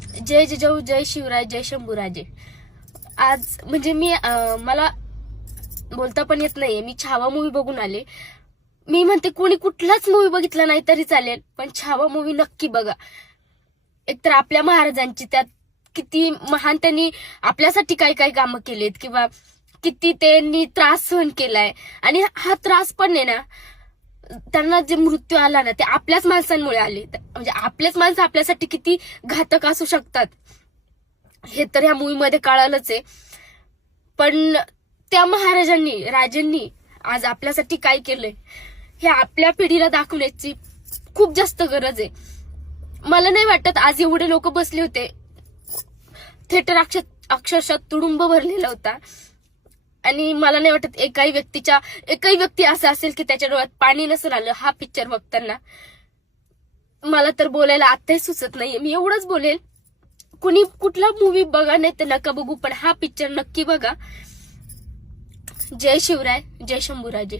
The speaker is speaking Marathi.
जय जिजाऊ, जय शिवराय, जय शंभूराजे. आज म्हणजे मला बोलता पण येत नाहीये. मी छावा मूवी बघून आले. मी म्हणते कोणी कुठलाच मूवी बघितला नाही तरी चालेल, पण छावा मूवी नक्की बघा. एकतर आपल्या महाराजांची त्यात किती महान त्यांनी आपल्यासाठी काय काय कामं केलीत किंवा किती त्यांनी त्रास सहन केलाय. आणि हा त्रास पण आहे ना, त्यांना जे मृत्यू आला ना ते आपल्याच माणसांमुळे आले. म्हणजे आपल्याच माणसं आपल्यासाठी किती घातक असू शकतात हे तर ह्या मूवीमध्ये कळालंच आहे. पण त्या महाराजांनी, राजांनी आज आपल्यासाठी काय केलंय हे आपल्या पिढीला दाखवण्याची खूप जास्त गरज आहे. मला नाही वाटत आज एवढे लोक बसले होते. थिएटर अक्षरशः तुडुंब भरलेला होता. आणि मला नाही वाटत एकही व्यक्ती असं असेल की त्याच्या डोळ्यात पाणी नसेल आलं हा पिक्चर बघताना. मला तर बोलायला आताही सुचत नाहीये. मी एवढंच बोलेल, कुणी कुठला मूवी बघा नाही तर नका बघू, पण हा पिक्चर नक्की बघा. जय शिवराय, जय शंभूराजे.